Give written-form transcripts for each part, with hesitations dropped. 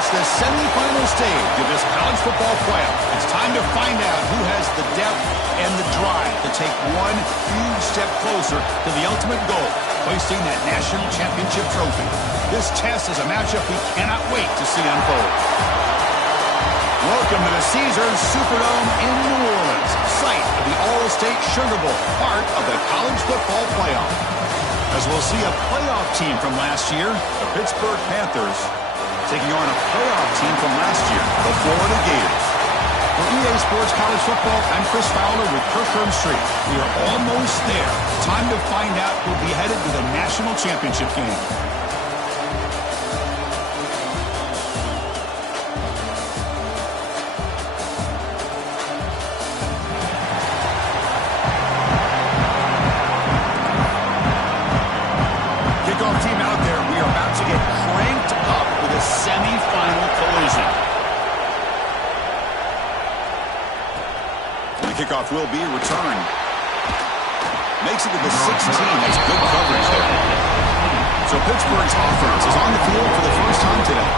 reached the semifinal stage of this college football playoff. It's time to find out who has the depth and the drive to take one huge step closer to the ultimate goal, hoisting that national championship trophy. This test is a matchup we cannot wait to see unfold. Welcome to the Caesars Superdome in New Orleans, site of the All-State Sugar Bowl, part of the college football playoff. As we'll see a playoff team from last year, the Pittsburgh Panthers, taking on a playoff team from last year, the Florida Gators. For EA Sports College Football, I'm Chris Fowler with Kirkland Street. We are almost there. Time to find out who'll be headed to the national championship game. Kickoff will be returned. Makes it to the 16. That's good coverage there. So Pittsburgh's offense is on the field for the first time today.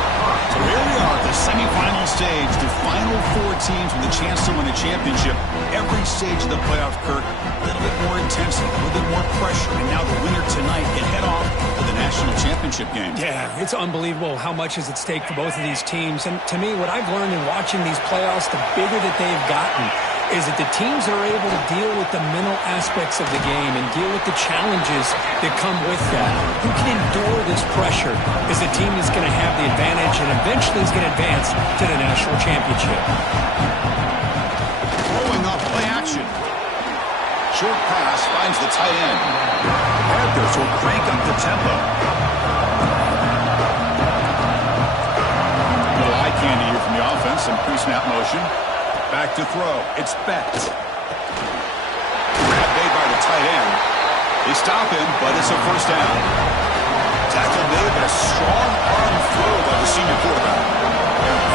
So here we are at the semifinal stage, the final four teams with a chance to win a championship. Every stage of the playoff, Kirk, a little bit more intensity, a little bit more pressure. And now the winner tonight can head off to the national championship game. Yeah, it's unbelievable how much is at stake for both of these teams. And to me, what I've learned in watching these playoffs, the bigger that they've gotten, is that the teams that are able to deal with the mental aspects of the game and deal with the challenges that come with that, who can endure this pressure, is the team that's going to have the advantage and eventually is going to advance to the national championship. Throwing off play action. Short pass finds the tight end. The Panthers will crank up the tempo. A little eye candy here from the offense and pre-snap motion. Back to throw. It's Beck. Grab made by the tight end. They stop him, but it's a first down. Tackle made, but a strong arm throw by the senior quarterback.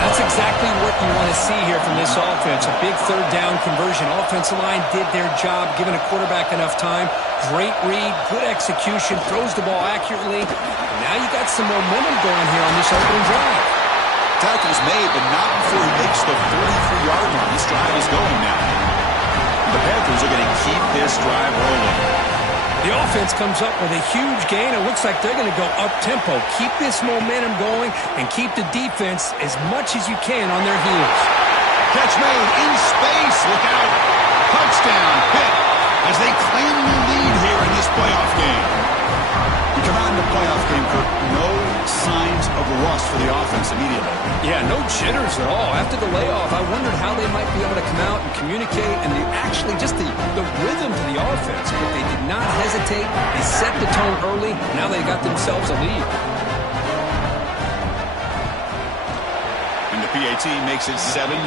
That's exactly what you want to see here from this offense. A big third down conversion. Offensive line did their job, giving a quarterback enough time. Great read, good execution, throws the ball accurately. Now you got some momentum going here on this opening drive. Tackle's made, but not before he makes the 43-yard line. This drive is going now. The Panthers are going to keep this drive rolling. The offense comes up with a huge gain. It looks like they're going to go up-tempo. Keep this momentum going and keep the defense as much as you can on their heels. Catch made in space. Look out. Touchdown. Hit as they claim the lead here in this playoff game. We come out in the playoff game, Kirk. No signs of rust for the offense immediately. Yeah, no jitters at all. After the layoff, I wondered how they might be able to come out and communicate and actually just the rhythm to the offense. But they did not hesitate. They set the tone early. Now they got themselves a lead. And the PAT makes it 7-0.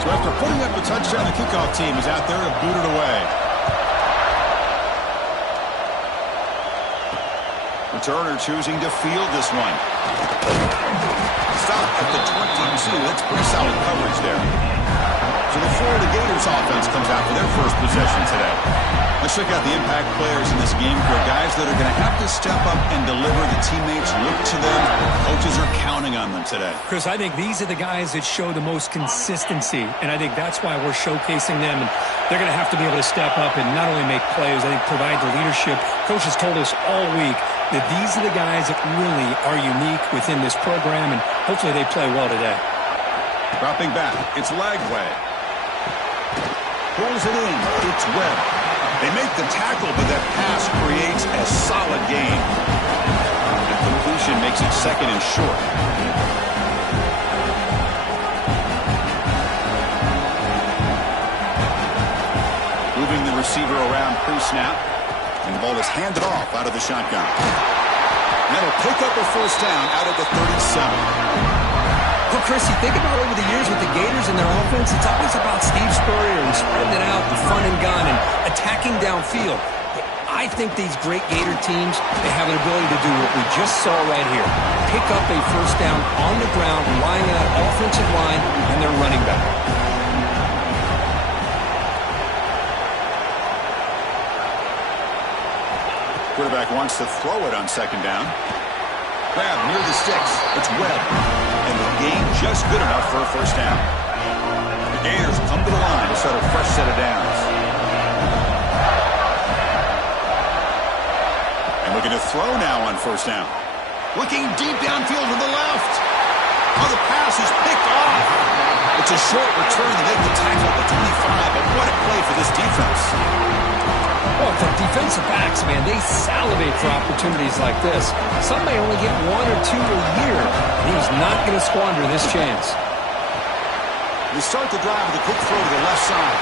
So after putting up a touchdown, the kickoff team is out there to boot it away. Returner choosing to field this one. Stop at the 22. That's pretty solid coverage there. So the Florida Gators offense comes out for their first possession today. Let's check out the impact players in this game. For guys that are going to have to step up and deliver. The teammates look to them. Coaches are counting on them today. Chris, I think these are the guys that show the most consistency, and I think that's why we're showcasing them. And they're going to have to be able to step up and not only make plays, I think provide the leadership. Coaches told us all week that these are the guys that really are unique within this program, and hopefully they play well today. Dropping back, it's Lagway. Pulls it in, it's Webb. They make the tackle, but that pass creates a solid gain. The completion makes it second and short. Moving the receiver around pre-snap. And the ball is handed off out of the shotgun. That'll pick up a first down out of the 37. Well, Chris, you think about over the years with the Gators and their offense, it's always about Steve Spurrier and spreading it out and fun and gun and attacking downfield. I think these great Gator teams, they have an ability to do what we just saw right here. Pick up a first down on the ground, relying on that offensive line and their running back. Quarterback wants to throw it on second down. Grab near the sticks. It's Webb. And the gain just good enough for a first down. The Gators come to the line to start a fresh set of downs. And looking to throw now on first down. Looking deep downfield to the left. Oh, the pass is picked off. It's a short return to make the tackle at the 25, but what a play for this defense. Well, the defensive backs, man, they salivate for opportunities like this. Some may only get 1 or 2 a year, and he's not going to squander this chance. They start the drive with a quick throw to the left side.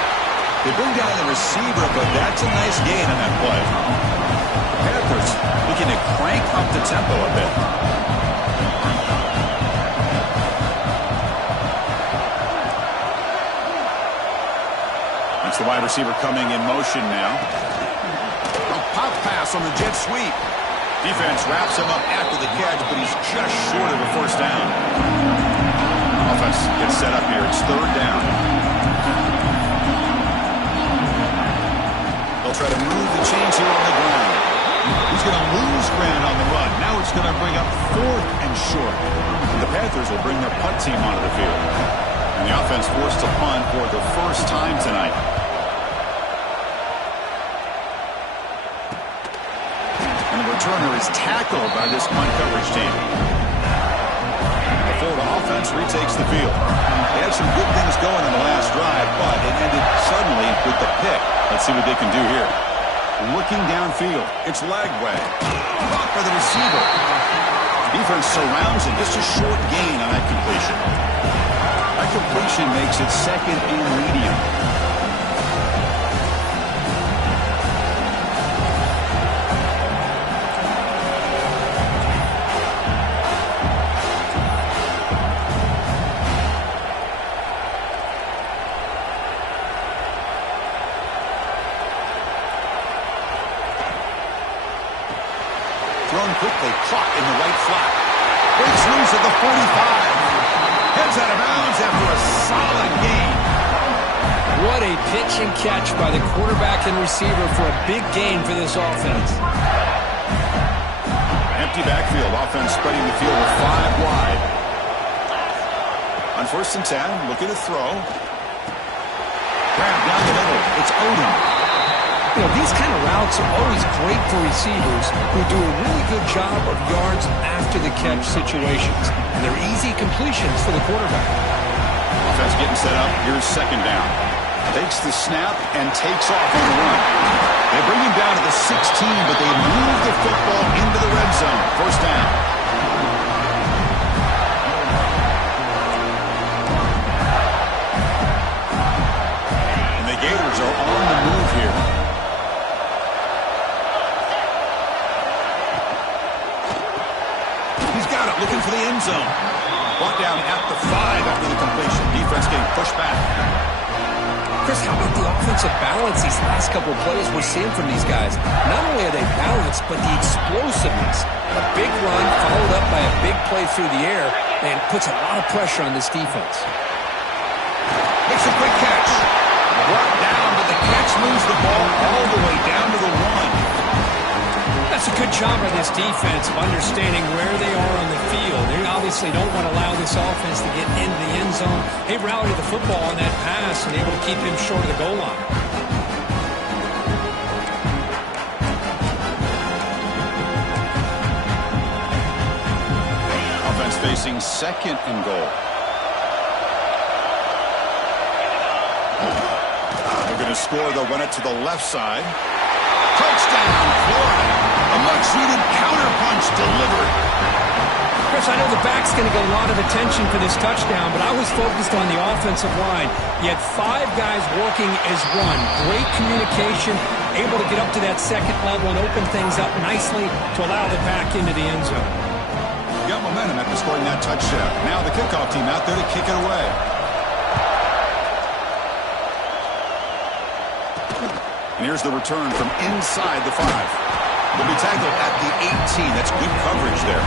They bring down the receiver, but that's a nice gain on that play. The Panthers looking to crank up the tempo a bit. That's the wide receiver coming in motion now. A pop pass on the jet sweep. Defense wraps him up after the catch, but he's just short of a first down. Offense gets set up here. It's third down. They'll try to move the chains here on the ground. He's going to lose ground on the run. Now it's going to bring up fourth and short. And the Panthers will bring their punt team onto the field. And the offense forced to punt for the first time tonight. And the returner is tackled by this punt coverage team. The Florida offense retakes the field. They had some good things going in the last drive, but it ended suddenly with the pick. Let's see what they can do here. Looking downfield. It's Lagway. Caught by the receiver. Defense surrounds it. Just a short gain on that completion. That completion makes it second and medium. Thrown quickly, caught in the right flat. Breaks loose at the 45. Heads out of bounds after a solid gain. What a pitch and catch by the quarterback and receiver for a big gain for this offense. Empty backfield. Offense spreading the field with 5 wide. On first and 10, looking to throw. Grab down the middle. It's Odom. You know, these kind of routes are always great for receivers who do a really good job of yards after the catch situations. And they're easy completions for the quarterback. Offense getting set up. Here's second down. Takes the snap and takes off on the run. They bring him down to the 16, but they move the football into the red zone. First down. And the Gators are on the move here. Looking for the end zone. Brought down at the 5 after the completion. Defense getting pushed back. Chris, how about the offensive balance these last couple of plays we're seeing from these guys? Not only are they balanced, but the explosiveness. A big run followed up by a big play through the air, and puts a lot of pressure on this defense. Makes a quick catch. Brought down, but the catch moves the ball all the way down to the 1. That's a good job by this defense of understanding where they are on the field. They obviously don't want to allow this offense to get into the end zone. They rallied the football on that pass and able to keep him short of the goal line. Offense facing second and goal. They're going to score. They'll run it to the left side. Touchdown, Florida. A much-needed counterpunch delivered. Chris, I know the back's going to get a lot of attention for this touchdown, but I was focused on the offensive line. You had 5 guys working as one. Great communication, able to get up to that second level and open things up nicely to allow the back into the end zone. Got momentum after scoring that touchdown. Now the kickoff team out there to kick it away. And here's the return from inside the 5. Will be tackled at the 18. That's good coverage there.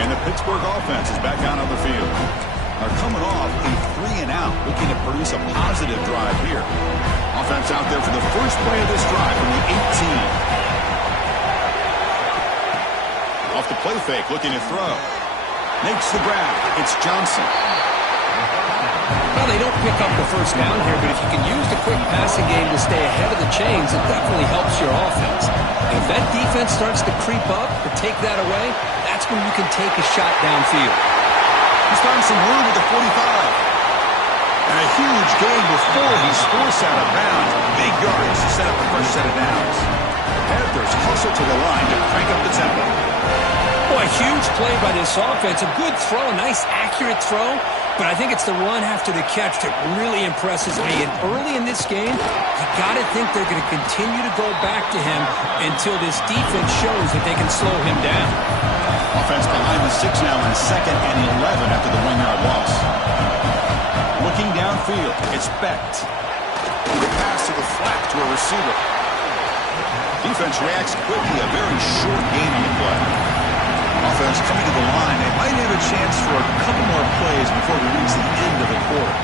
And the Pittsburgh offense is back out on the field. They're coming off a 3-and-out, looking to produce a positive drive here. Offense out there for the first play of this drive from the 18. Off the play fake, looking to throw. Makes the grab. It's Johnson. Well, they don't pick up the first down here, but if you can use the quick passing game to stay ahead of the chains, it definitely helps your offense. If that defense starts to creep up or take that away, that's when you can take a shot downfield. He's found some room with the 45. And a huge gain before he's forced out of bounds. Big yards to set up the first set of downs. The Panthers hustle to the line to crank up the tempo. Boy, a huge play by this offense. A good throw, a nice accurate throw. But I think it's the run after the catch that really impresses me. And early in this game, you got to think they're going to continue to go back to him until this defense shows that they can slow him down. Offense behind the 6 now in 2nd and 11 after the 1-yard loss. Looking downfield, it's Becht. Quick pass to the flat to a receiver. Defense reacts quickly, a very short gain on the play. Offense coming to the line. They might have a chance for a couple more plays before we reach the end of the quarter.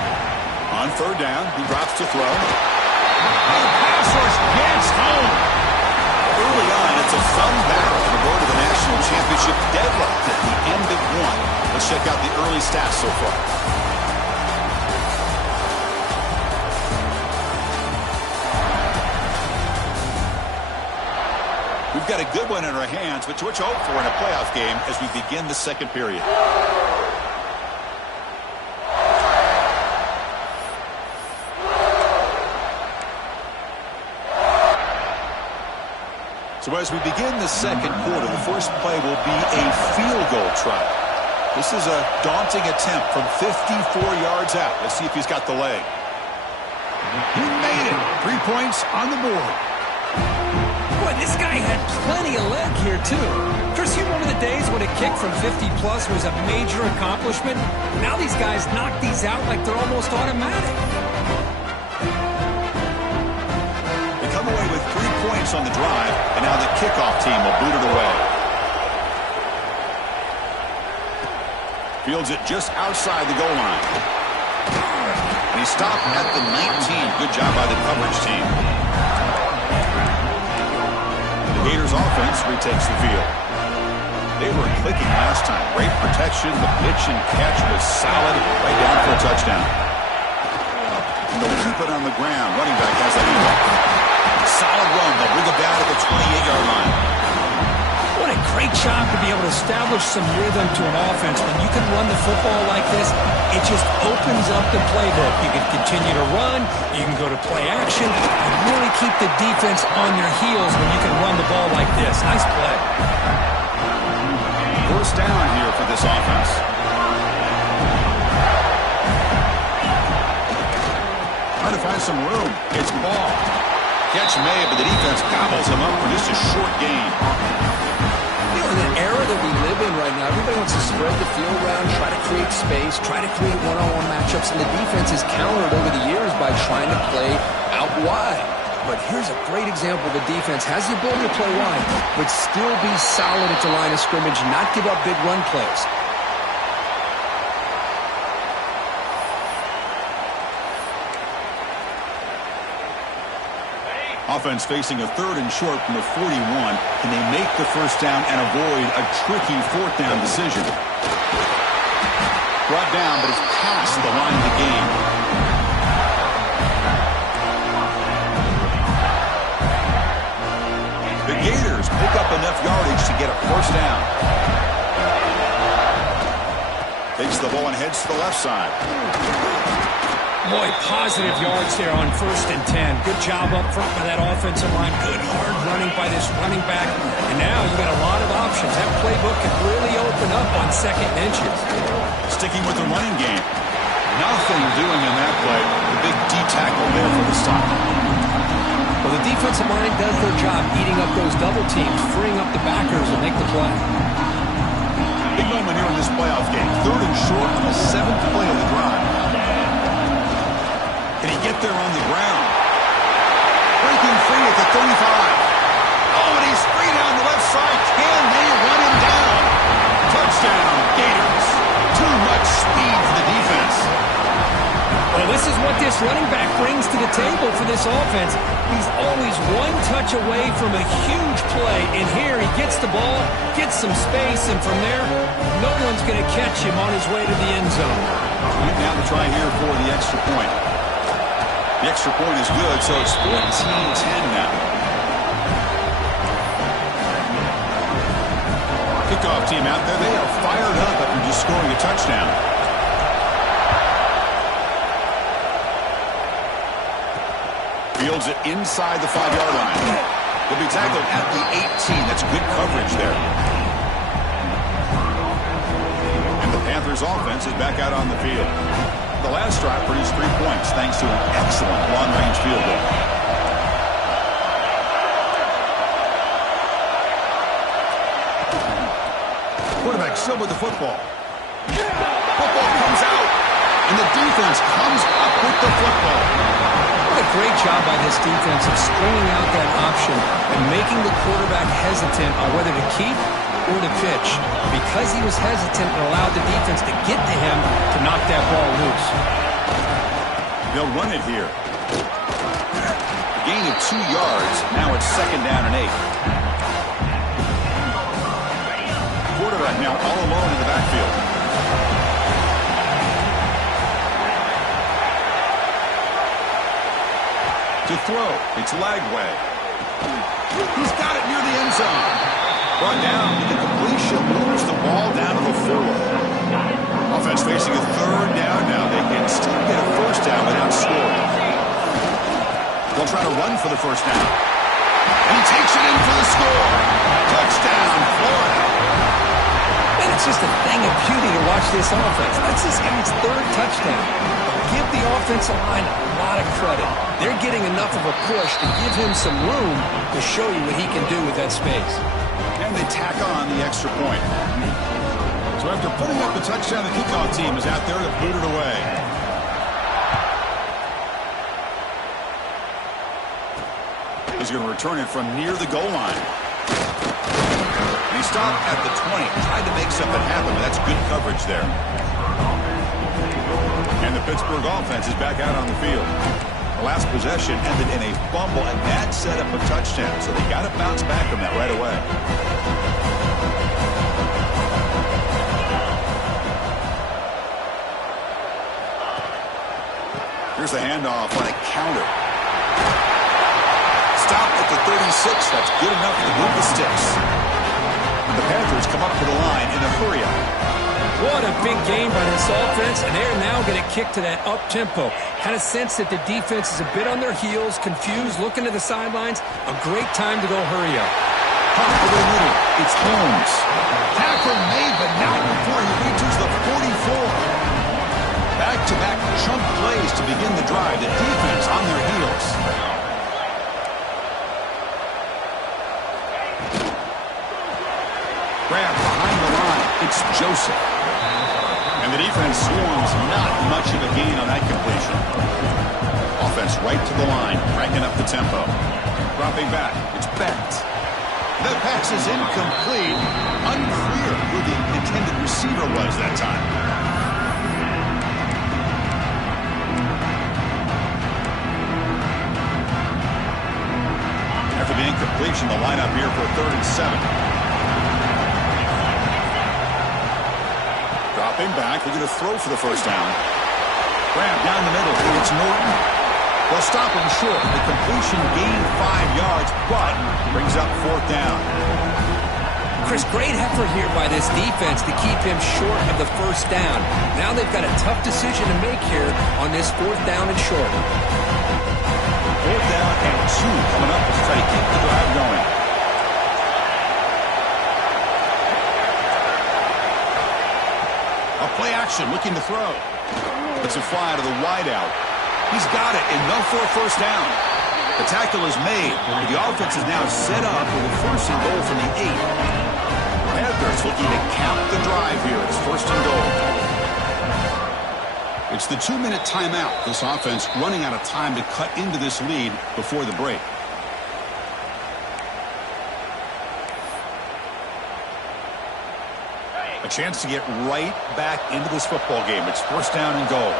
On 3rd down, he drops to throw. The pass rush gets home. Early on, it's a fun battle to go to the national championship deadlocked at the end of one. Let's check out the early stats so far. We've got a good one in our hands, but what you hope for in a playoff game as we begin the 2nd period. So as we begin the 2nd quarter, the first play will be a field goal try. This is a daunting attempt from 54 yards out. Let's see if he's got the leg. He made it. 3 points on the board. Boy, this guy had plenty of leg here, too. Chris, you remember the days when a kick from 50-plus was a major accomplishment? Now these guys knock these out like they're almost automatic. They come away with 3 points on the drive, and now the kickoff team will boot it away. Fields it just outside the goal line. And he stopped at the 19. Good job by the coverage team. Gators offense retakes the field. They were clicking last time. Great protection. The pitch and catch was solid. Right down for a touchdown. And they'll keep it on the ground. Running back has that lead. Solid run. They'll bring it down at the 28-yard line. What a great job to be able to establish some rhythm to an offense. When you can run the football like this, it just opens up the playbook. You can continue to run. You can go to play action. And really keep the defense on their heels when you can run the ball like this. Nice play. First down here for this offense. Trying to find some room. It's Ball. Catch made, but the defense gobbles him up for just a short gain. In an era that we live in right now, everybody wants to spread the field around, try to create space, try to create one-on-one matchups, and the defense has countered over the years by trying to play out wide. But here's a great example. The defense has the ability to play wide, but still be solid at the line of scrimmage, not give up big run plays. Offense facing a 3rd and short from the 41. Can they make the first down and avoid a tricky 4th down decision? Brought down, but it's past the line of the game. The Gators pick up enough yardage to get a first down. Takes the ball and heads to the left side. Boy, positive yards there on 1st and 10. Good job up front by that offensive line. Good hard running by this running back. And now you got a lot of options. That playbook can really open up on 2nd and inches. Sticking with the running game. Nothing doing in that play. The big D tackle there for the stop. Well, the defensive line does their job eating up those double teams, freeing up the backers to make the play. Big moment here in this playoff game. 3rd and short on the 7th play of the drive. Can he get there on the ground? Breaking free at the 35. Oh, and he's free down the left side. Can they run him down? Touchdown, Gators. Too much speed for the defense. Well, this is what what this running back brings to the table for this offense. He's always one touch away from a huge play. And here he gets the ball, gets some space, and from there, no one's going to catch him on his way to the end zone. Now to try here for the extra point. The extra point is good, so it's 14-10 now. Kickoff team out there. They are fired up after just scoring a touchdown. Fields it inside the 5-yard line. He'll be tackled at the 18. That's good coverage there. And the Panthers offense is back out on the field. The last drive produced 3 points thanks to an excellent long-range field goal. Quarterback still with the football. Football comes out, and the defense comes up with the football. What a great job by this defense of stringing out that option and making the quarterback hesitant on whether to keep or to pitch. Because he was hesitant and allowed the defense to get to him to knock that ball loose. They'll run it here. A gain of 2 yards. Now it's 2nd down and 8. Quarterback now all alone in the backfield. To throw, it's Lagway. He's got it near the end zone. Brought down with the completion, moves the ball down to the 4. Offense facing a 3rd down now. They can still get a 1st down without scoring. They'll try to run for the 1st down. And he takes it in for the score. Touchdown, Florida. And it's just a thing of beauty to watch this offense. That's this guy's 3rd touchdown. Give the offensive line a lot of credit. They're getting enough of a push to give him some room to show you what he can do with that space. And they tack on the extra point. So after putting up the touchdown, the kickoff team is out there to boot it away. He's going to return it from near the goal line. And he stopped at the 20. Tried to make something happen, but that's good coverage there. And the Pittsburgh offense is back out on the field. The last possession ended in a fumble, and that set up a touchdown. So they got to bounce back from that right away. Here's the handoff on a counter. Stop at the 36. That's good enough to move the sticks. And the Panthers come up to the line in a hurry-up. What a big game by this offense, and they're now going to kick to that up-tempo. Kind of sense that the defense is a bit on their heels, confused, looking to the sidelines. A great time to go hurry up. Pop over the middle. It's Holmes. Tackle made, but not before he reaches the 44. Back-to-back chunk plays to begin the drive. The defense on their heels. Grab behind the line. It's Joseph. And the defense swarms, not much of a gain on that completion. Offense right to the line, cranking up the tempo. Dropping back, it's Bent. The pass is incomplete. Unclear who the intended receiver was that time. After the incompletion, the lineup here for 3rd and 7. Dropping back, they're going to throw for the 1st down. Grab down the middle, it's Norton. They'll stop him short. The completion gained 5 yards, but brings up 4th down. Chris, great effort here by this defense to keep him short of the 1st down. Now they've got a tough decision to make here on this 4th down and short. 4th down and 2 coming up to try to keep the drive going. Play action, looking to throw. It's a fly to the wideout. He's got it, enough for a 1st down. The tackle is made. The offense is now set up with a 1st and goal from the 8. Panthers looking to count the drive here. It's 1st and goal. It's the 2-minute timeout. This offense running out of time to cut into this lead before the break. A chance to get right back into this football game. It's 1st down and goal.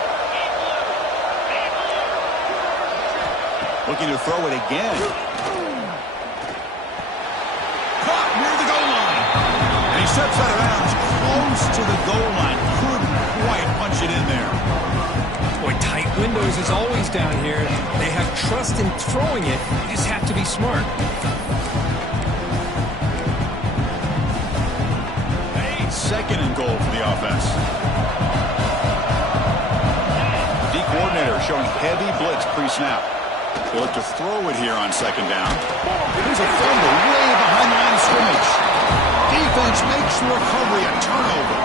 Looking to throw it again. Caught near the goal line. And he steps out of bounds close to the goal line. Couldn't quite punch it in there. Boy, tight windows is always down here. They have trust in throwing it. You just have to be smart. Second and goal for the offense. D coordinator showing heavy blitz pre-snap. They look to throw it here on second down. Here's a fumble way behind the line of scrimmage. Defense makes the recovery a turnover.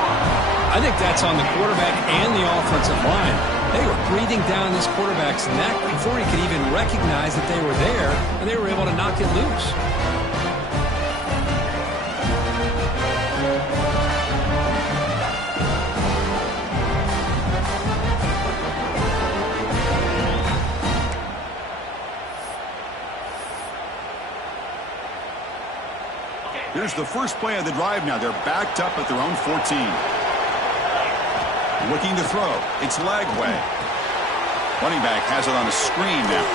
I think that's on the quarterback and the offensive line. They were breathing down this quarterback's neck before he could even recognize that they were there, and they were able to knock it loose. Here's the first play of the drive now. They're backed up at their own 14. Looking to throw. It's Lagway. Running back has it on a screen now.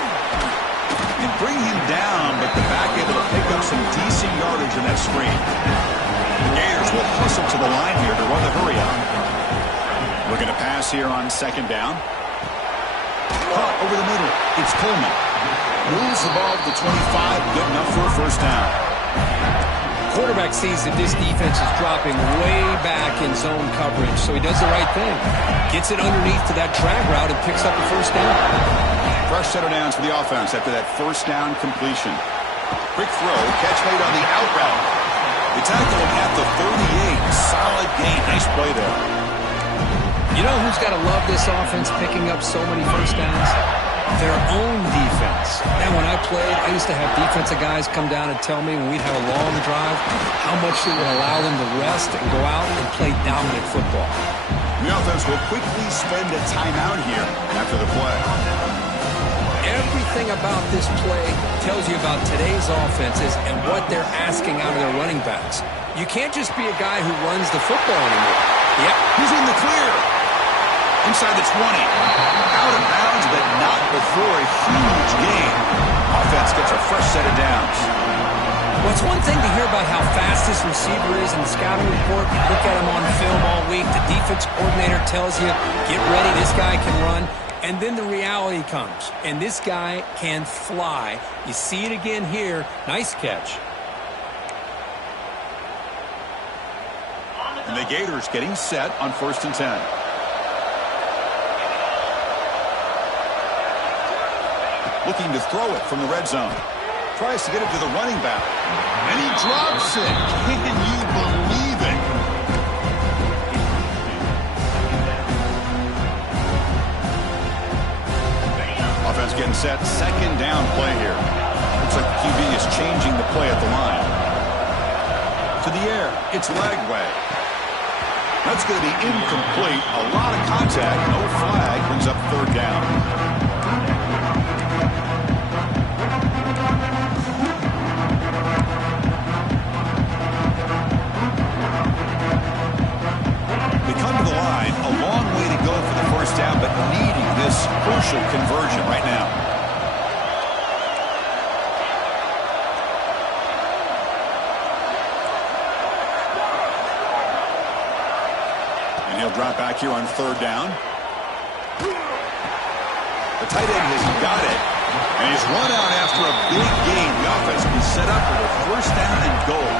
They bring him down, but the back able to pick up some decent yardage in that screen. The Gators will hustle to the line here to run the hurry up. Looking to pass here on second down. Caught over the middle. It's Coleman. Moves the ball to the 25. Good enough for a first down. Quarterback sees that this defense is dropping way back in zone coverage, so he does the right thing. Gets it underneath to that drag route and picks up a first down. Fresh set of downs for the offense after that first down completion. Quick throw, catch made on the out route. They tackle him at the 38. Solid gain. Nice play there. You know who's got to love this offense picking up so many first downs? Their own defense. And when I played, I used to have defensive guys come down and tell me when we'd have a long drive how much it would allow them to rest and go out and play dominant football. The offense will quickly spend a timeout here after the play. Everything about this play tells you about today's offenses and what they're asking out of their running backs. You can't just be a guy who runs the football anymore. Yep, he's in the clear. Inside the 20. Out of bounds, but not before a huge gain. Offense gets a fresh set of downs. Well, it's one thing to hear about how fast this receiver is in the scouting report. You look at him on film all week. The defense coordinator tells you, get ready, this guy can run. And then the reality comes, and this guy can fly. You see it again here. Nice catch. And the Gators getting set on 1st and 10. Looking to throw it from the red zone. Tries to get it to the running back. And he drops it. Can you believe it? Offense getting set. Second down play here. Looks like the QB is changing the play at the line. To the air. It's Lagway. That's going to be incomplete. A lot of contact. No flag. Brings up third down. Down, but needing this crucial conversion right now. And he'll drop back here on third down. The tight end has got it, and he's run out after a big gain. The offense will be set up for a first down and goal.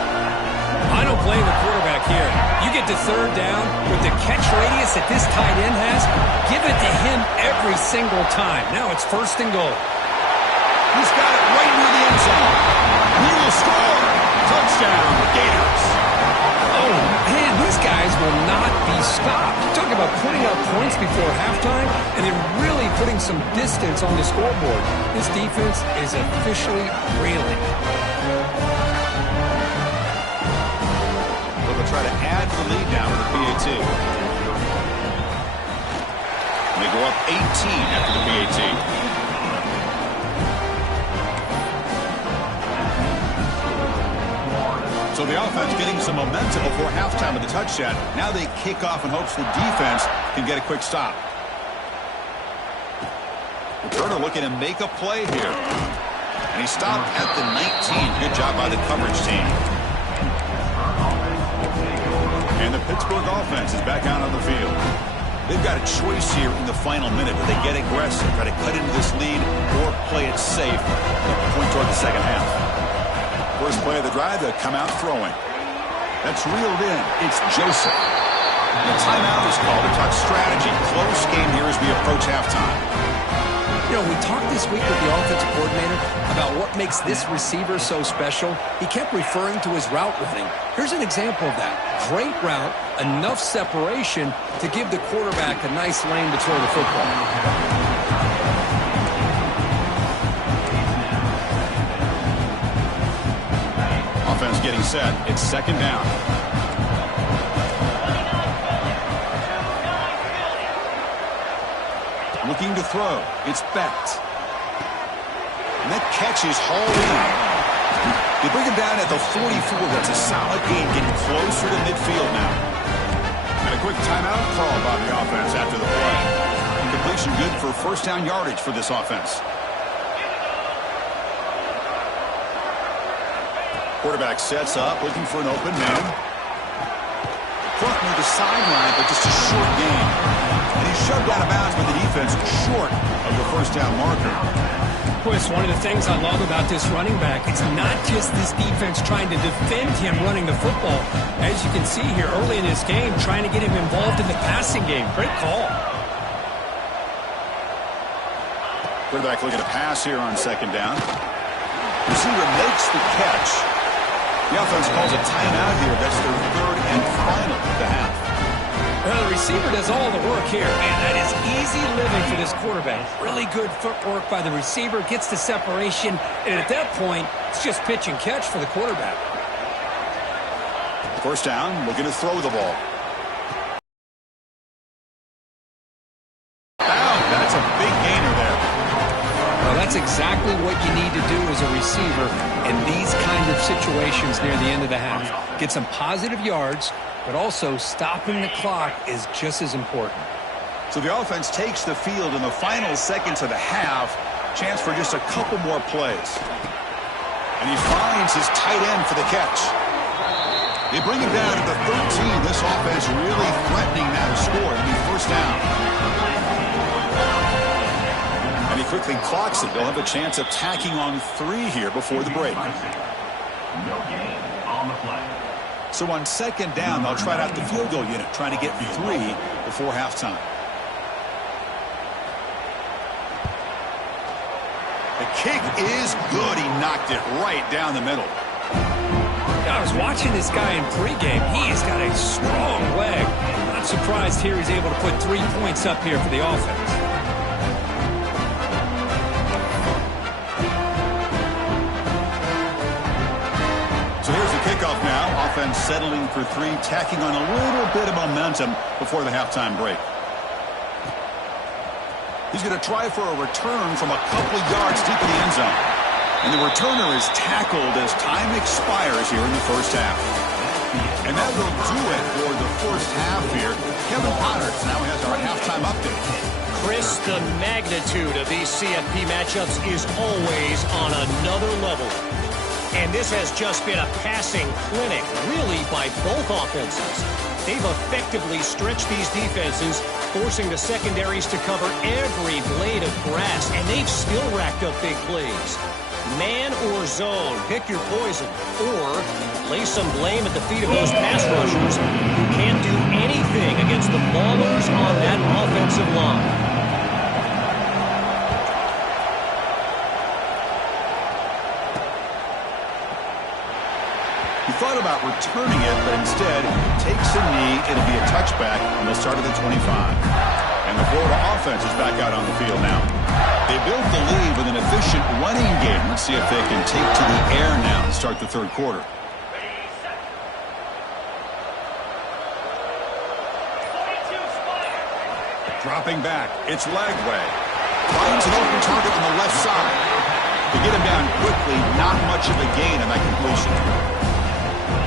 I don't blame the quarterback here. You get to third down with the catch radius that this tight end has, give it to him every single time. Now it's 1st and goal. He's got it right near the end zone. He will score. Touchdown, Gators. Oh, man, these guys will not be stopped. Talk about putting up points before halftime and then really putting some distance on the scoreboard. This defense is officially reeling. Try to add to the lead now with the PAT. And they go up 18 after the PAT. So the offense getting some momentum before halftime with the touchdown. Now they kick off in hopes the defense can get a quick stop. Turner looking to make a play here. And he stopped at the 19. Good job by the coverage team. And the Pittsburgh offense is back out on the field. They've got a choice here in the final minute. Do they get aggressive, try to cut into this lead, or play it safe, point toward the second half? First play of the drive, they come out throwing. That's reeled in. It's Joseph. The timeout is called to talk strategy. Close game here as we approach halftime. You know, we talked this week with the offensive coordinator about what makes this receiver so special. He kept referring to his route running. Here's an example of that. Great route, enough separation to give the quarterback a nice lane to throw the football. Offense getting set. It's second down. Looking to throw. It's Becht. And that catch is hauled in. They bring him down at the 44. That's a solid gain, getting closer to midfield now. And a quick timeout call by the offense after the play. Completion good for first down yardage for this offense. Quarterback sets up, looking for an open man. Clock near the sideline, but just a short gain. And he's shoved out of bounds by the defense short of the first down marker. Chris, one of the things I love about this running back, it's not just this defense trying to defend him running the football. As you can see here early in this game, trying to get him involved in the passing game. Great call. Quarterback looking to pass here on second down. Receiver makes the catch. The offense calls a timeout here. That's their third and final of the half. Well, the receiver does all the work here. Man, that is easy living for this quarterback. Really good footwork by the receiver, gets the separation, and at that point, it's just pitch and catch for the quarterback. First down, looking to throw the ball. That's a big gainer there. Well, that's exactly what you need to do as a receiver in these kind of situations near the end of the half. Get some positive yards, but also stopping the clock is just as important. So the offense takes the field in the final seconds of the half. Chance for just a couple more plays. And he finds his tight end for the catch. They bring him down at the 13. This offense really threatening now to score. It'll be first down. And he quickly clocks it. They'll have a chance of tacking on 3 here before the break. No gain on the play. So on second down, they'll try out the field goal unit, trying to get 3 before halftime. The kick is good. He knocked it right down the middle. I was watching this guy in pregame. He's got a strong leg. Not surprised here he's able to put 3 points up here for the offense. So here's the kickoff now. Offense settling for 3, tacking on a little bit of momentum before the halftime break. He's going to try for a return from a couple of yards deep in the end zone. And the returner is tackled as time expires here in the first half. And that will do it for the first half here. Kevin Potter now has our halftime update. Chris, the magnitude of these CFP matchups is always on another level. And this has just been a passing clinic, really, by both offenses. They've effectively stretched these defenses, forcing the secondaries to cover every blade of grass, and they've still racked up big plays. Man or zone, pick your poison, or lay some blame at the feet of those pass rushers who can't do anything against the ballers on that offensive line. He thought about returning it, but instead takes a knee. It'll be a touchback, and they'll start at the 25. And the Florida offense is back out on the field now. They built the lead with an efficient running game. Let's see if they can take to the air now to start the third quarter. Dropping back, it's Lagway. Finds an open target on the left side. They get him down quickly, not much of a gain on that completion.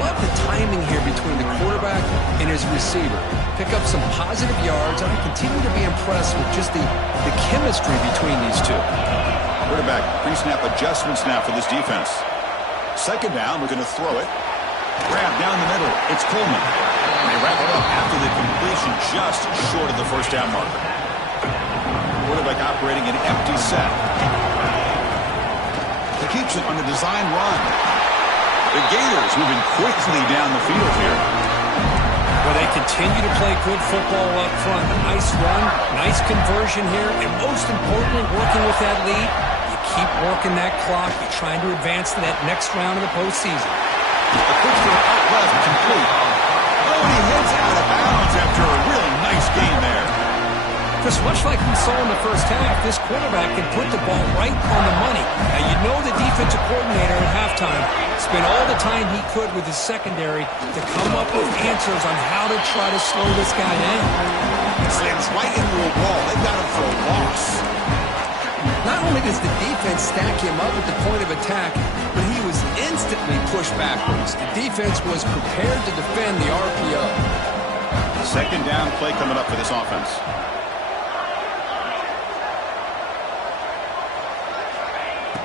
Love the timing here between the quarterback and his receiver. Pick up some positive yards, and I continue to be impressed with just the chemistry between these two. Quarterback pre-snap adjustments now for this defense. Second down, we're going to throw it. Grab down the middle. It's Coleman. And they wrap it up after the completion, just short of the first down marker. Quarterback operating an empty set. He keeps it on the design run. The Gators moving quickly down the field here. Well, they continue to play good football up front. A nice run, nice conversion here, and most importantly, working with that lead, you keep working that clock. You're trying to advance to that next round of the postseason. A quick throw out left, complete. Oh, and he heads out of bounds after a really nice gain there. Chris, much like we saw in the first half, this quarterback can put the ball right on the money. Now, you know the defensive coordinator at halftime spent all the time he could with his secondary to come up with answers on how to try to slow this guy down. Slams right into a wall. They got him for a loss. Not only does the defense stack him up at the point of attack, but he was instantly pushed backwards. The defense was prepared to defend the RPO. Second down play coming up for this offense.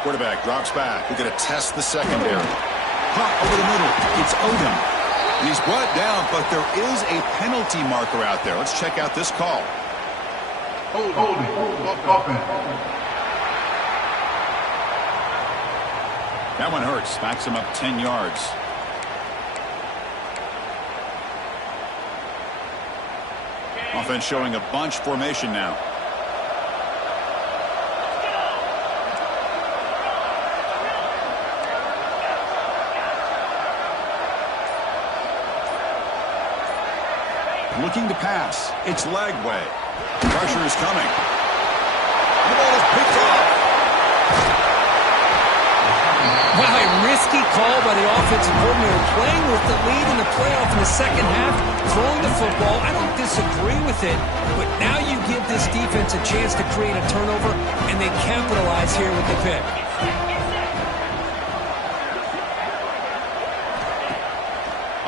Quarterback drops back. We're going to test the secondary. Hot over the middle. It's Odom. He's brought down, but there is a penalty marker out there. Let's check out this call. That one hurts. Backs him up 10 yards. Offense showing a bunch formation now. Looking to pass. It's Lagway. Pressure is coming. The ball is picked off. Wow, a risky call by the offensive coordinator, playing with the lead in the playoff in the second half, throwing the football. I don't disagree with it, but now you give this defense a chance to create a turnover, and they capitalize here with the pick.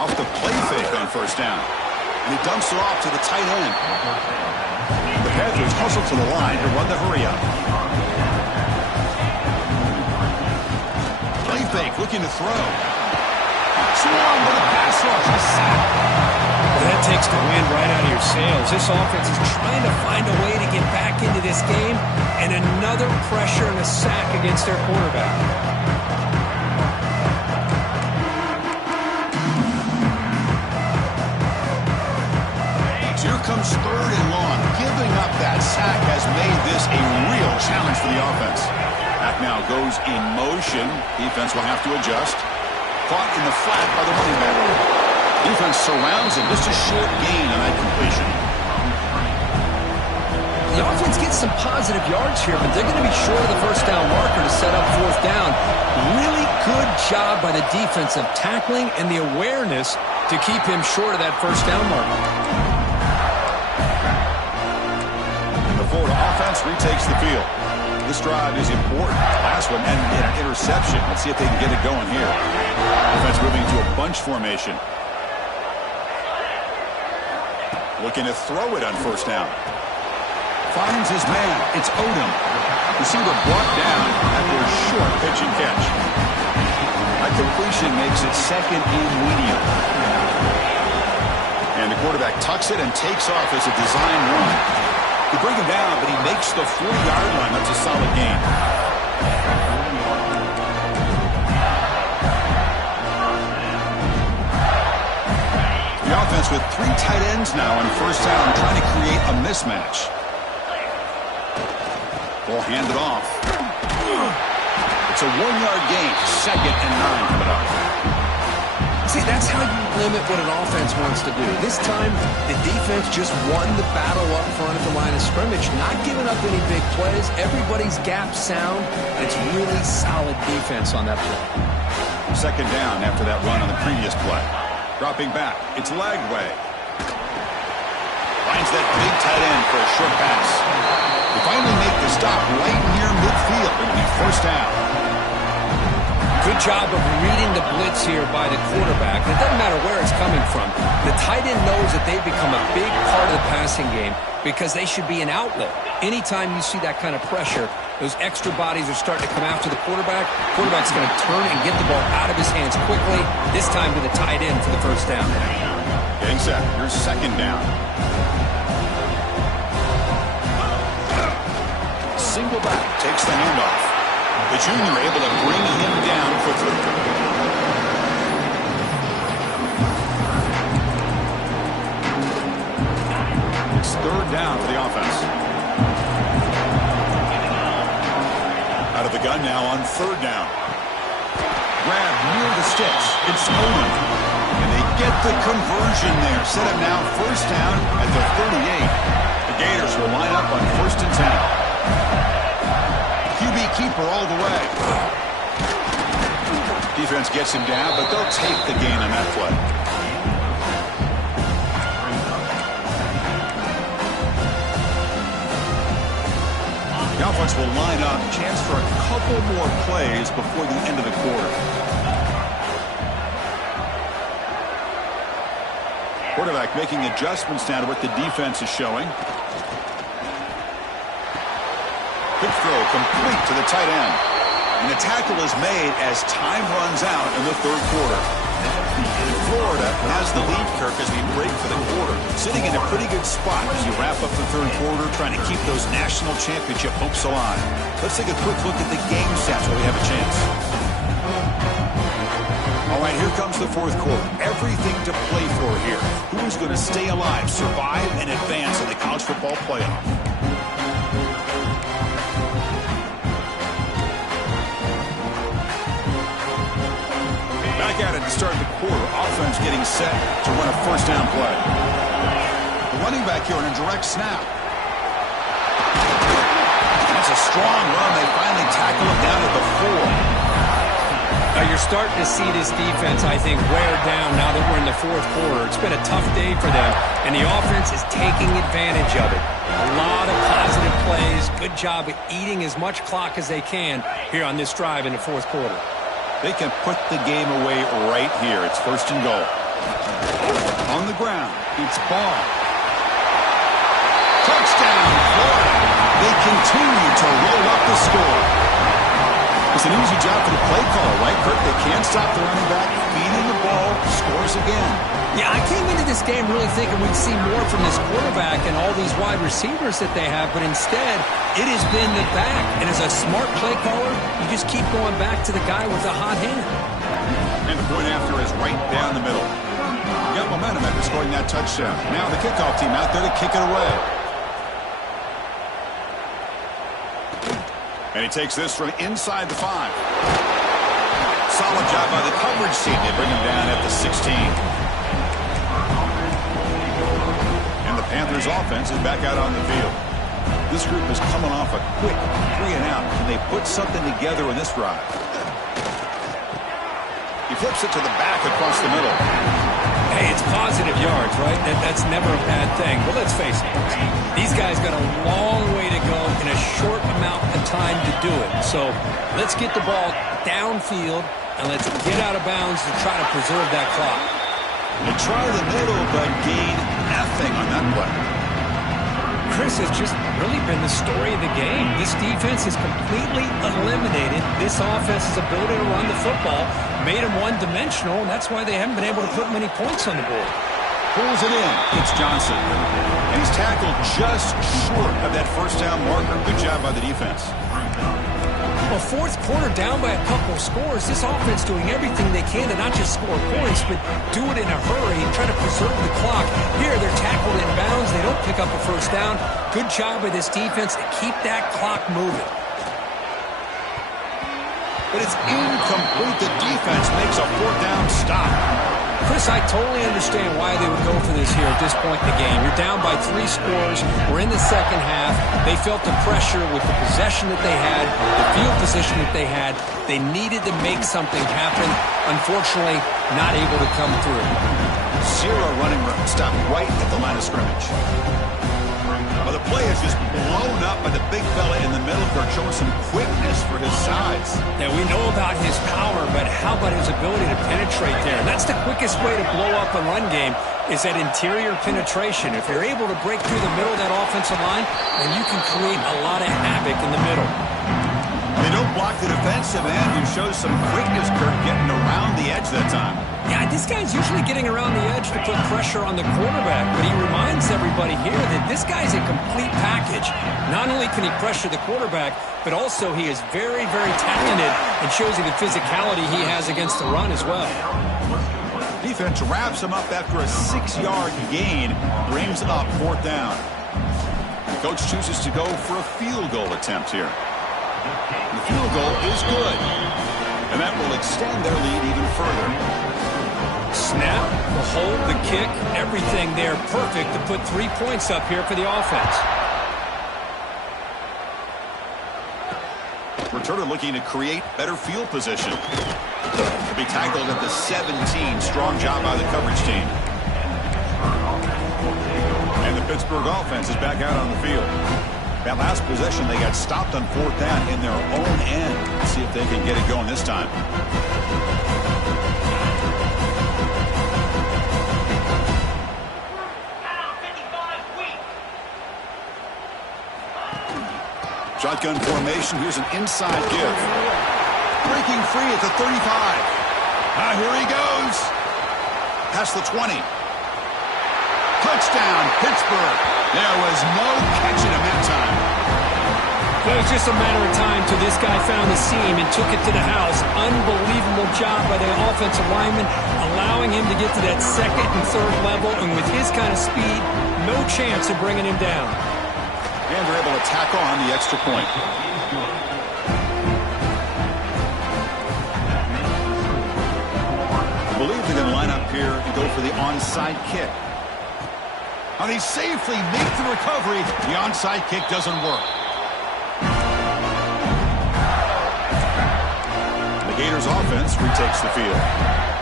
Off the play fake on first down. And he dumps it off to the tight end. The Panthers hustle to the line to run the hurry up. Play fake, looking to throw. Swung with a pass rush, a sack. Well, that takes the wind right out of your sails. This offense is trying to find a way to get back into this game, and another pressure and a sack against their quarterback. Here comes third and long. Giving up that sack has made this a real challenge for the offense. Back now goes in motion. Defense will have to adjust. Caught in the flat by the running back. Defense surrounds him. Just a short gain on that completion. The offense gets some positive yards here, but they're going to be short of the first down marker to set up fourth down. Really good job by the defense of tackling and the awareness to keep him short of that first down marker. Florida offense retakes the field. This drive is important. Last one ended in an interception. Let's see if they can get it going here. Offense moving to a bunch formation. Looking to throw it on first down. Finds his man. It's Odom. Receiver brought down after a short pitch and catch. That completion makes it second and medium. And the quarterback tucks it and takes off as a design run. They bring him down, but he makes the 4-yard line. That's a solid gain. The offense with 3 tight ends now on first down, trying to create a mismatch. Ball handed off. It's a 1-yard gain. Second and 9 coming up. See, that's how you limit what an offense wants to do. This time, the defense just won the battle up front at the line of scrimmage, not giving up any big plays. Everybody's gap sound, and it's really solid defense on that play. Second down after that run on the previous play. Dropping back, it's Lagway. Finds that big tight end for a short pass. They finally make the stop right near midfield. It'll be first down. Good job of reading the blitz here by the quarterback. It doesn't matter where it's coming from. The tight end knows that they've become a big part of the passing game because they should be an outlet. Anytime you see that kind of pressure, those extra bodies are starting to come after the quarterback. Quarterback's going to turn and get the ball out of his hands quickly, this time to the tight end for the first down. Getting set. Here's second down. Single back takes the handoff. The junior able to bring him down quickly. It's third down for the offense. Out of the gun now on third down. Grab near the sticks. It's Owen. And they get the conversion there. Set up now first down at the 38. The Gators will line up on 1st and 10. QB keeper all the way. Defense gets him down, but they'll take the gain on that play. The offense will line up. Chance for a couple more plays before the end of the quarter. Quarterback making adjustments now to what the defense is showing. Pitch throw complete to the tight end. And the tackle is made as time runs out in the third quarter. Florida has the lead, Kirk, as we break for the quarter. Sitting in a pretty good spot as you wrap up the third quarter, trying to keep those national championship hopes alive. Let's take a quick look at the game stats while we have a chance. All right, here comes the fourth quarter. Everything to play for here. Who's going to stay alive, survive, and advance in the college football playoff? Back at it to start the quarter. Offense getting set to run a first down play. The running back here on a direct snap. That's a strong run. They finally tackle him down at the 4. You're starting to see this defense, I think, wear down now that we're in the fourth quarter. It's been a tough day for them, and the offense is taking advantage of it. A lot of positive plays. Good job of eating as much clock as they can here on this drive in the fourth quarter. They can put the game away right here. It's first and goal. On the ground, it's Ball. Touchdown, Florida. They continue to roll up the score. It's an easy job for the play caller, right, Kirk? They can't stop the running back, feeding the ball, scores again. Yeah, I came into this game really thinking we'd see more from this quarterback and all these wide receivers that they have, but instead, it has been the back. And as a smart play caller, you just keep going back to the guy with the hot hand. And the point after is right down the middle. You got momentum after scoring that touchdown. Now the kickoff team out there to kick it away. And he takes this from inside the 5. Solid job by the coverage team. They bring him down at the 16. And the Panthers offense is back out on the field. This group is coming off a quick 3-and-out. Can they put something together in this drive? He flips it to the back across the middle. Hey, it's positive yards, right? That's never a bad thing. But let's face it, these guys got a long way to go in a short amount of time to do it. So let's get the ball downfield, and let's get out of bounds to try to preserve that clock. They try the middle, but gain nothing on that play. Chris, has just really been the story of the game. This defense has completely eliminated this offense's ability to run the football, made them one-dimensional, and that's why they haven't been able to put many points on the board. Pulls it in. It's Johnson. And he's tackled just short of that first down marker. Good job by the defense. Well, fourth quarter down by a couple of scores. This offense doing everything they can to not just score points, but do it in a hurry and try to preserve the clock. Here, they're tackled in bounds. They don't pick up a first down. Good job by this defense to keep that clock moving. But it's incomplete. The defense makes a fourth down stop. Chris, I totally understand why they would go for this here at this point in the game. You're down by 3 scores. We're in the second half. They felt the pressure with the possession that they had, the field position that they had. They needed to make something happen. Unfortunately, not able to come through. Zero running room. Stop right at the line of scrimmage. Well, the play is just blown up by the big fella in the middle court, showing some quickness for his size. Yeah, we know about his power, but how about his ability to penetrate there? That's the quickest way to blow up a run game, is that interior penetration. If you're able to break through the middle of that offensive line, then you can create a lot of havoc in the middle. They don't block the defensive end, who shows some quickness, Kirk, getting around the edge that time. Yeah, this guy's usually getting around the edge to put pressure on the quarterback, but he reminds everybody here that this guy's a complete package. Not only can he pressure the quarterback, but also he is very, very talented and shows you the physicality he has against the run as well. Defense wraps him up after a 6-yard gain, brings up 4th down. The coach chooses to go for a field goal attempt here. The field goal is good, and that will extend their lead even further. Snap, the hold, the kick, everything there perfect to put 3 points up here for the offense. Returner looking to create better field position. To be tackled at the 17. Strong job by the coverage team. And the Pittsburgh offense is back out on the field. That last possession, they got stopped on 4th down in their own end. Let's see if they can get it going this time. Shotgun formation. Here's an inside give. Breaking free at the 35. Here he goes. Past the 20. Touchdown, Pittsburgh. There was no catching him that time. Well, it was just a matter of time till this guy found the seam and took it to the house. Unbelievable job by the offensive lineman, allowing him to get to that 2nd and 3rd level, and with his kind of speed, no chance of bringing him down. And they're able to tack on the extra point. I believe they're going to line up here and go for the onside kick. And they safely make the recovery. The onside kick doesn't work. The Gators offense retakes the field.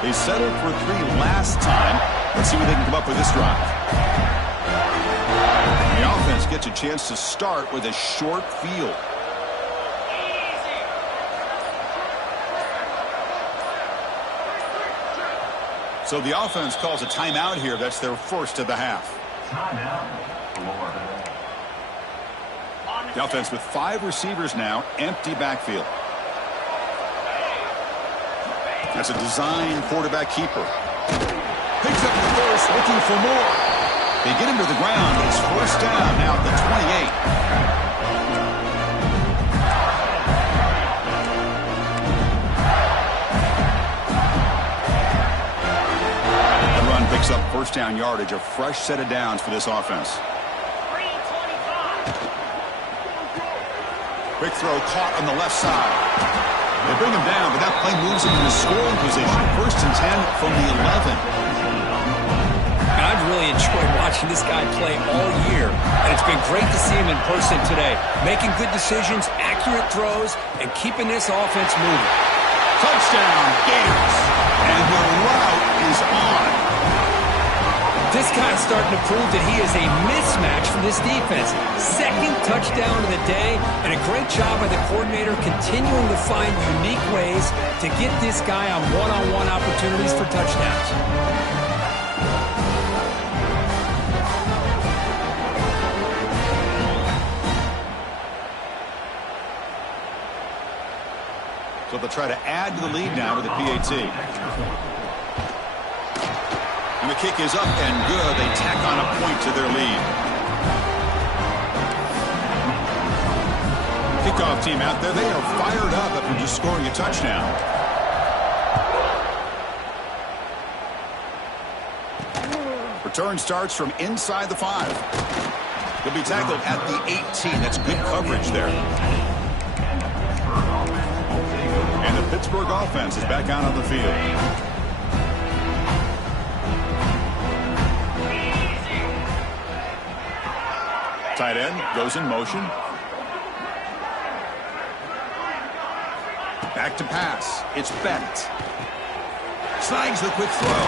They settled for 3 last time. Let's see what they can come up with this drive. The offense gets a chance to start with a short field. So the offense calls a timeout here. That's their first of the half. The offense with 5 receivers now, empty backfield. That's a design quarterback keeper. Picks up the first, looking for more. They get him to the ground, but it's 1st down now at the 28. The run picks up 1st down yardage, a fresh set of downs for this offense. Quick throw caught on the left side. They bring him down, but that play moves him into scoring position. 1st and 10 from the 11. I've really enjoyed watching this guy play all year, and it's been great to see him in person today. Making good decisions, accurate throws, and keeping this offense moving. Touchdown, Gators. And the route is on. This guy's starting to prove that he is a mismatch for this defense. 2nd touchdown of the day, and a great job by the coordinator continuing to find unique ways to get this guy on one-on-one opportunities for touchdowns. So they'll try to add to the lead now with the PAT. And the kick is up and good. They tack on a point to their lead. Kickoff team out there, they are fired up after just scoring a touchdown. Return starts from inside the 5. He'll be tackled at the 18. That's good coverage there. And the Pittsburgh offense is back out on the field. Tight end goes in motion. Back to pass. It's Bennett. Snags the quick throw.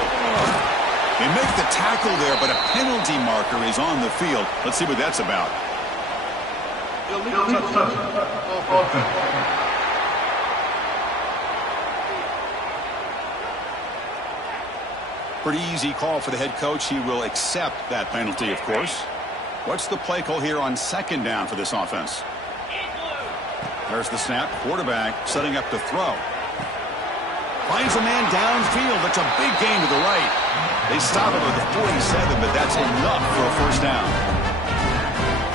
They make the tackle there, but a penalty marker is on the field. Let's see what that's about. Pretty easy call for the head coach. He will accept that penalty, of course. What's the play call here on second down for this offense? There's the snap. Quarterback setting up to throw. Finds a man downfield. That's a big gain to the right. They stop it with the 47, but that's enough for a first down.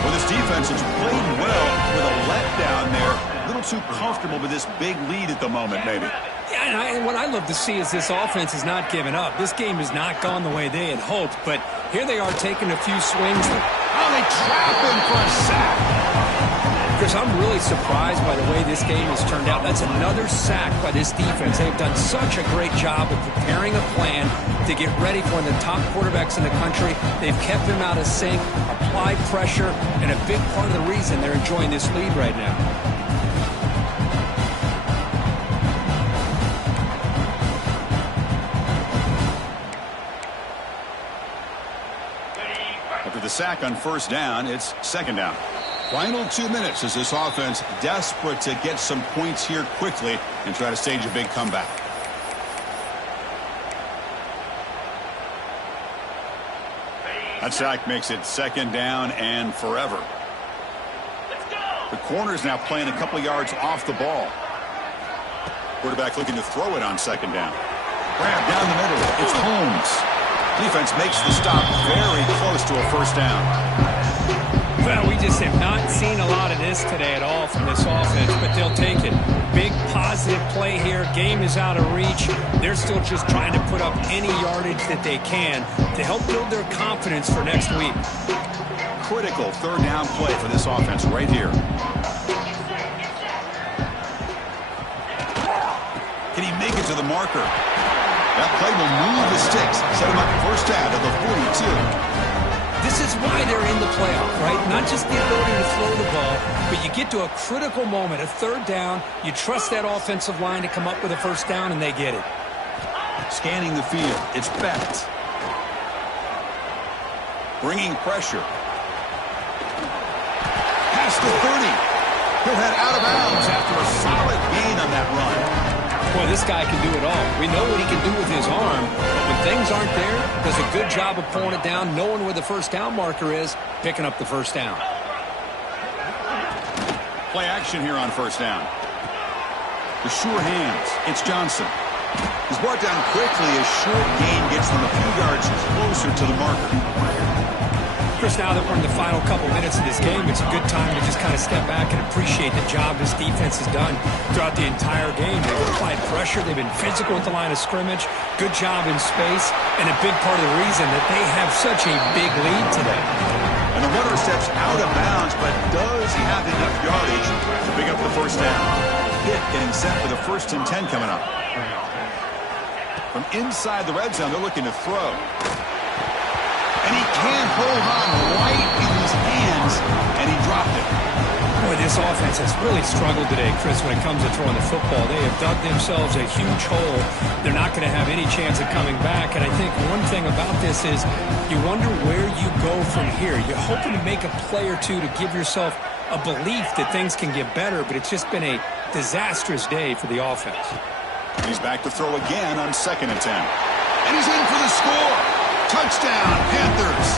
Well, this defense has played well with a letdown there. A little too comfortable with this big lead at the moment, maybe. Yeah, and what I love to see is this offense is not giving up. This game has not gone the way they had hoped, but here they are taking a few swings. Oh, they trap him for a sack. Chris, I'm really surprised by the way this game has turned out. That's another sack by this defense. They've done such a great job of preparing a plan to get ready for one of the top quarterbacks in the country. They've kept him out of sync, applied pressure, and a big part of the reason they're enjoying this lead right now. After the sack on first down, it's second down. Final 2 minutes as this offense desperate to get some points here quickly and try to stage a big comeback. That sack makes it second down and forever. The corner's now playing a couple yards off the ball. Quarterback looking to throw it on second down. Grab down the middle. It's Holmes. Defense makes the stop very close to a first down. Well, we just have not seen a lot of this today at all from this offense, but they'll take it. Big positive play here. Game is out of reach. They're still just trying to put up any yardage that they can to help build their confidence for next week. Critical third down play for this offense right here. Can he make it to the marker? That play will move the sticks, set him up first down at the 42. This is why they're in the playoff, right? Not just the ability to throw the ball, but you get to a critical moment, a third down, you trust that offensive line to come up with a first down, and they get it. Scanning the field, it's Beck. Bringing pressure. Past the 30. He'll head out of bounds after a solid gain on that run. Boy, this guy can do it all. We know what he can do with his arm, but when things aren't there, does a good job of pulling it down, knowing where the first down marker is, picking up the first down. Play action here on first down. The sure hands. It's Johnson. He's brought down quickly. A short gain gets them a few yards closer to the marker. Chris, now that we're in the final couple minutes of this game, it's a good time to just kind of step back and appreciate the job this defense has done throughout the entire game. They've applied pressure. They've been physical at the line of scrimmage. Good job in space, and a big part of the reason that they have such a big lead today. And the runner steps out of bounds, but does have enough yardage to pick up the first down. Hit getting set for the 1st and 10 coming up. From inside the red zone, they're looking to throw. And he can't hold on right in his hands, and he dropped it. Boy, this offense has really struggled today, Chris, when it comes to throwing the football. They have dug themselves a huge hole. They're not going to have any chance of coming back. And I think one thing about this is you wonder where you go from here. You're hoping to make a play or two to give yourself a belief that things can get better, but it's just been a disastrous day for the offense. He's back to throw again on 2nd and 10. And he's in for the score. Touchdown, Panthers.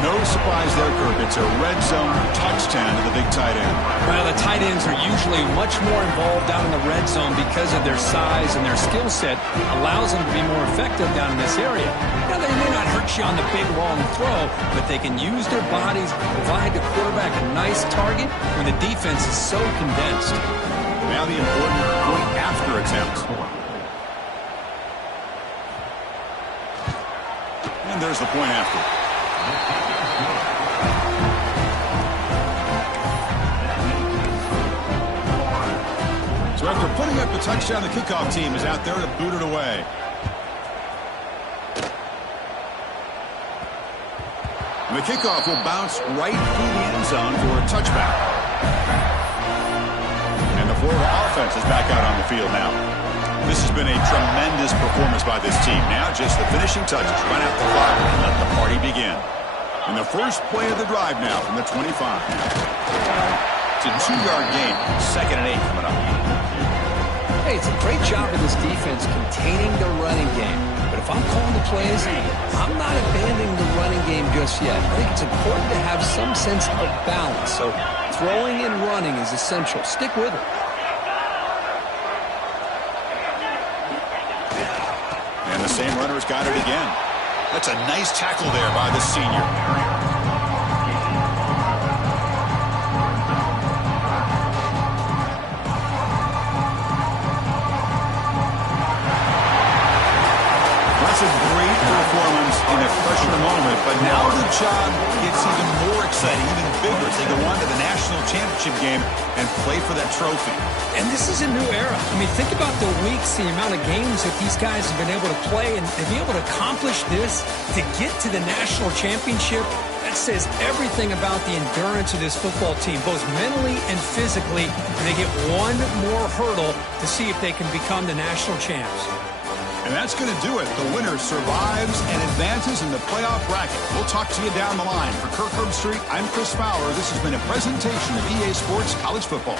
No surprise there, Kirk. It's a red zone touchdown to the big tight end. Well, the tight ends are usually much more involved down in the red zone because of their size and their skill set allows them to be more effective down in this area. Now, they may not hurt you on the big, long throw, but they can use their bodies, provide the quarterback a nice target when the defense is so condensed. Now the important point after attempt. And there's the point after. So after putting up the touchdown, the kickoff team is out there to boot it away. And the kickoff will bounce right through the end zone for a touchback. And the Florida offense is back out on the field now. This has been a tremendous performance by this team. Now just the finishing touches. Run out the clock and let the party begin. And the first play of the drive now from the 25. It's a 2-yard gain. 2nd and 8 coming up. Hey, it's a great job of this defense containing the running game. But if I'm calling the plays, I'm not abandoning the running game just yet. I think it's important to have some sense of balance. So throwing and running is essential. Stick with it. And the same runner's got it again. That's a nice tackle there by the senior. That's a great performance in a pressure moment, but now the job gets even more exciting, even bigger as they go on to the national championship game and play for that trophy. And this is a new era. I mean, think about the weeks, the amount of games that these guys have been able to play, and to be able to accomplish this, to get to the national championship, that says everything about the endurance of this football team, both mentally and physically. And they get one more hurdle to see if they can become the national champs. And that's going to do it. The winner survives and advances in the playoff bracket. We'll talk to you down the line. For Kirk Herbstreit, I'm Chris Fowler. This has been a presentation of EA Sports College Football.